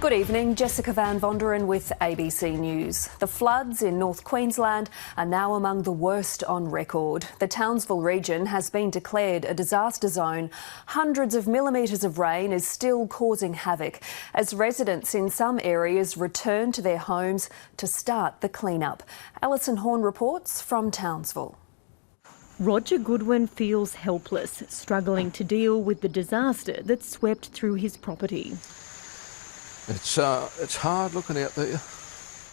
Good evening, Jessica Van Vonderen with ABC News. The floods in North Queensland are now among the worst on record. The Townsville region has been declared a disaster zone. Hundreds of millimetres of rain is still causing havoc as residents in some areas return to their homes to start the clean-up. Alison Horn reports from Townsville. Roger Goodwin feels helpless, struggling to deal with the disaster that swept through his property. It's hard looking out there.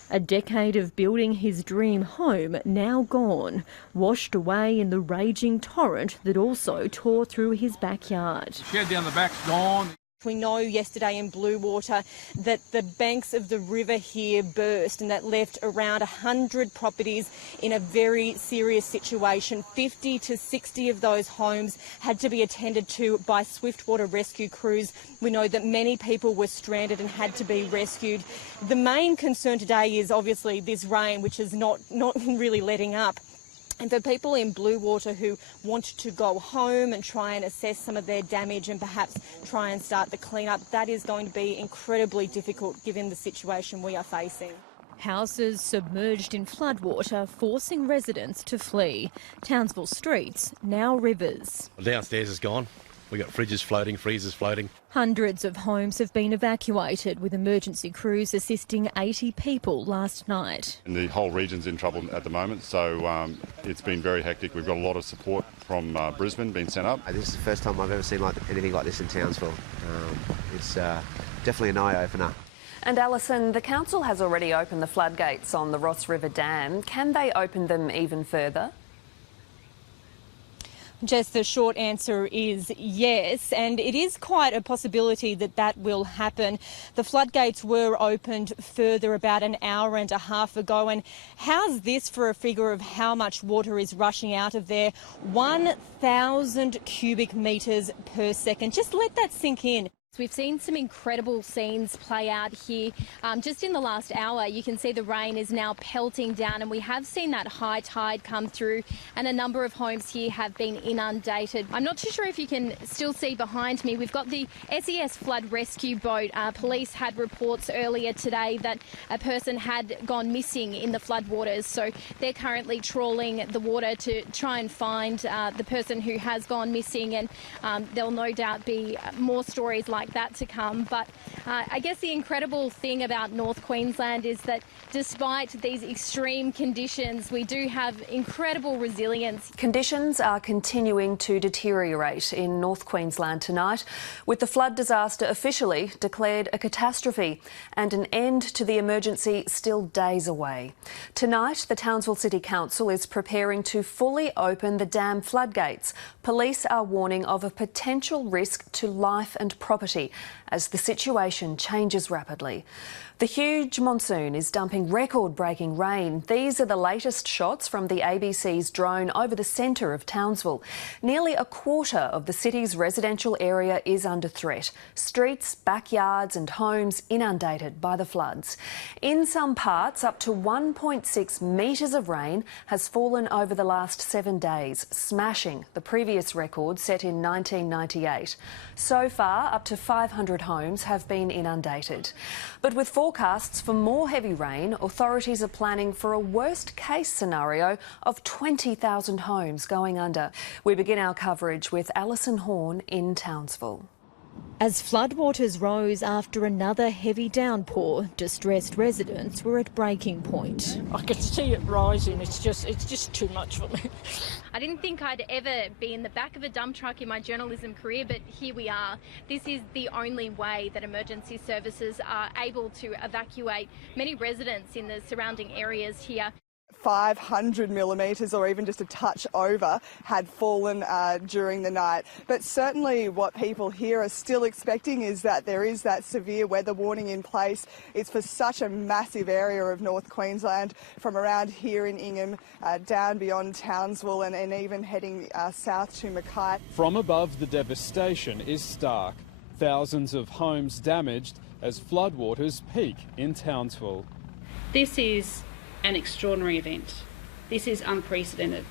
A decade of building his dream home now gone, washed away in the raging torrent that also tore through his backyard. Shed down the back's gone. We know yesterday in Bluewater that the banks of the river here burst and that left around 100 properties in a very serious situation. 50 to 60 of those homes had to be attended to by swiftwater rescue crews. We know that many people were stranded and had to be rescued. The main concern today is obviously this rain, which is not really letting up. And for people in Bluewater who want to go home and try and assess some of their damage and perhaps try and start the clean-up, that is going to be incredibly difficult given the situation we are facing. Houses submerged in floodwater, forcing residents to flee. Townsville streets, now rivers. Downstairs is gone. We've got fridges floating, freezers floating. Hundreds of homes have been evacuated, with emergency crews assisting 80 people last night. And the whole region's in trouble at the moment, so it's been very hectic. We've got a lot of support from Brisbane being sent up. This is the first time I've ever seen anything like this in Townsville. It's definitely an eye-opener. And Alison, the council has already opened the floodgates on the Ross River Dam. Can they open them even further? Jess, the short answer is yes, and it is quite a possibility that that will happen. The floodgates were opened further about an hour and a half ago, and how's this for a figure of how much water is rushing out of there? 1,000 cubic metres per second. Just let that sink in. We've seen some incredible scenes play out here. Just in the last hour, you can see the rain is now pelting down, and we have seen that high tide come through, and a number of homes here have been inundated. I'm not too sure if you can still see behind me. We've got the SES flood rescue boat. Police had reports earlier today that a person had gone missing in the floodwaters, so they're currently trawling the water to try and find the person who has gone missing, and there'll no doubt be more stories like that to come. But I guess the incredible thing about North Queensland is that despite these extreme conditions, we do have incredible resilience. Conditions are continuing to deteriorate in North Queensland tonight, with the flood disaster officially declared a catastrophe and an end to the emergency still days away. Tonight, the Townsville City Council is preparing to fully open the dam floodgates. Police are warning of a potential risk to life and property as the situation changes rapidly. The huge monsoon is dumping record-breaking rain. These are the latest shots from the ABC's drone over the centre of Townsville. Nearly a quarter of the city's residential area is under threat. Streets, backyards and homes inundated by the floods. In some parts, up to 1.6 metres of rain has fallen over the last 7 days, smashing the previous record set in 1998. So far, up to 500 homes have been inundated. But with forecasts for more heavy rain, authorities are planning for a worst-case scenario of 20,000 homes going under. We begin our coverage with Alison Horn in Townsville. As floodwaters rose after another heavy downpour, distressed residents were at breaking point. I can see it rising. It's just too much for me. I didn't think I'd ever be in the back of a dump truck in my journalism career, but here we are. This is the only way that emergency services are able to evacuate many residents in the surrounding areas here. 500 millimetres or even just a touch over had fallen during the night. But certainly what people here are still expecting is that there is that severe weather warning in place. It's for such a massive area of North Queensland, from around here in Ingham down beyond Townsville and even heading south to Mackay. From above, the devastation is stark. Thousands of homes damaged as floodwaters peak in Townsville. This is an extraordinary event. This is unprecedented.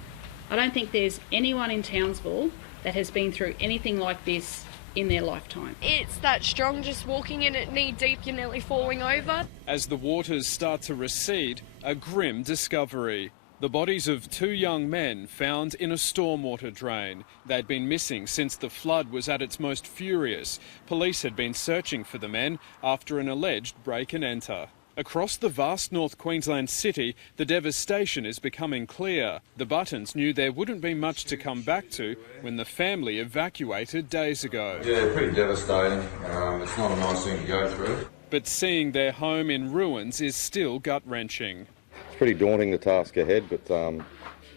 I don't think there's anyone in Townsville that has been through anything like this in their lifetime. It's that strong, just walking in it knee deep, you're nearly falling over. As the waters start to recede, a grim discovery. The bodies of 2 young men found in a stormwater drain. They'd been missing since the flood was at its most furious. Police had been searching for the men after an alleged break and enter. Across the vast North Queensland city, the devastation is becoming clear. The Buttons knew there wouldn't be much to come back to when the family evacuated days ago. Yeah, pretty devastating. It's not a nice thing to go through. But seeing their home in ruins is still gut-wrenching. It's pretty daunting, the task ahead, but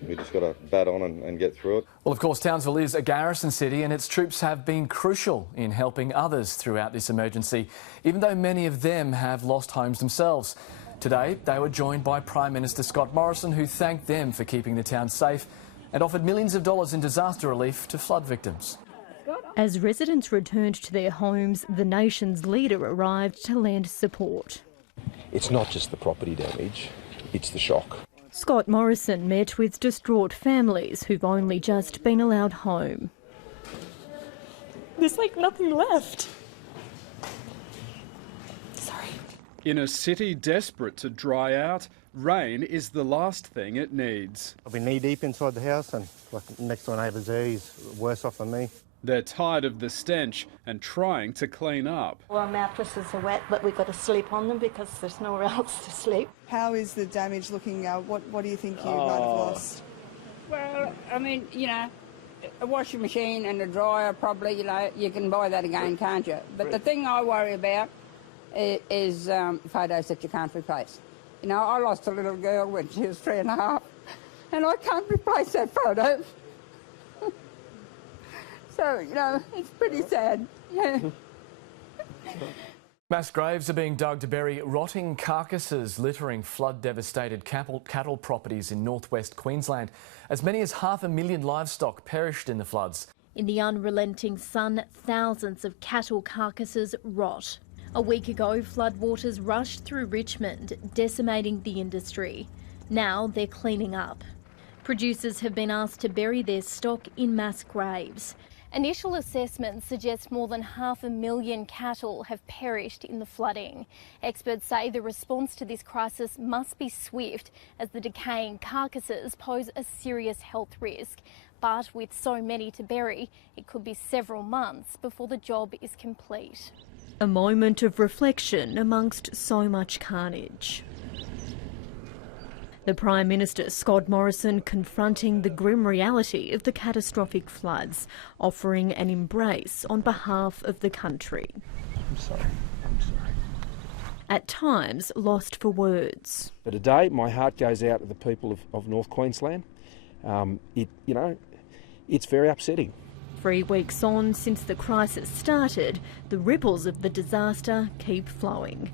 we just got to bat on and get through it. Well, of course, Townsville is a garrison city and its troops have been crucial in helping others throughout this emergency, even though many of them have lost homes themselves. Today, they were joined by Prime Minister Scott Morrison, who thanked them for keeping the town safe and offered millions of dollars in disaster relief to flood victims. As residents returned to their homes, the nation's leader arrived to lend support. It's not just the property damage, it's the shock. Scott Morrison met with distraught families who've only just been allowed home. There's like nothing left. Sorry. In a city desperate to dry out, rain is the last thing it needs. I've been knee deep inside the house, and like next door neighbour Z is worse off than me. They're tired of the stench and trying to clean up. Well, our mattresses are wet, but we've got to sleep on them because there's nowhere else to sleep. How is the damage looking? What do you think you might have lost? Well, I mean, you know, a washing machine and a dryer probably, you know, you can buy that again, can't you? But the thing I worry about is photos that you can't replace. You know, I lost a little girl when she was 3.5, and I can't replace that photo. So, you know, it's pretty sad, yeah. Mass graves are being dug to bury rotting carcasses littering flood-devastated cattle properties in northwest Queensland. As many as 500,000 livestock perished in the floods. In the unrelenting sun, thousands of cattle carcasses rot. A week ago, floodwaters rushed through Richmond, decimating the industry. Now they're cleaning up. Producers have been asked to bury their stock in mass graves. Initial assessments suggest more than 500,000 cattle have perished in the flooding. Experts say the response to this crisis must be swift, as the decaying carcasses pose a serious health risk. But with so many to bury, it could be several months before the job is complete. A moment of reflection amongst so much carnage. The Prime Minister, Scott Morrison, confronting the grim reality of the catastrophic floods, offering an embrace on behalf of the country. I'm sorry. At times, lost for words. But today, my heart goes out to the people of North Queensland. It's very upsetting. 3 weeks on since the crisis started, the ripples of the disaster keep flowing.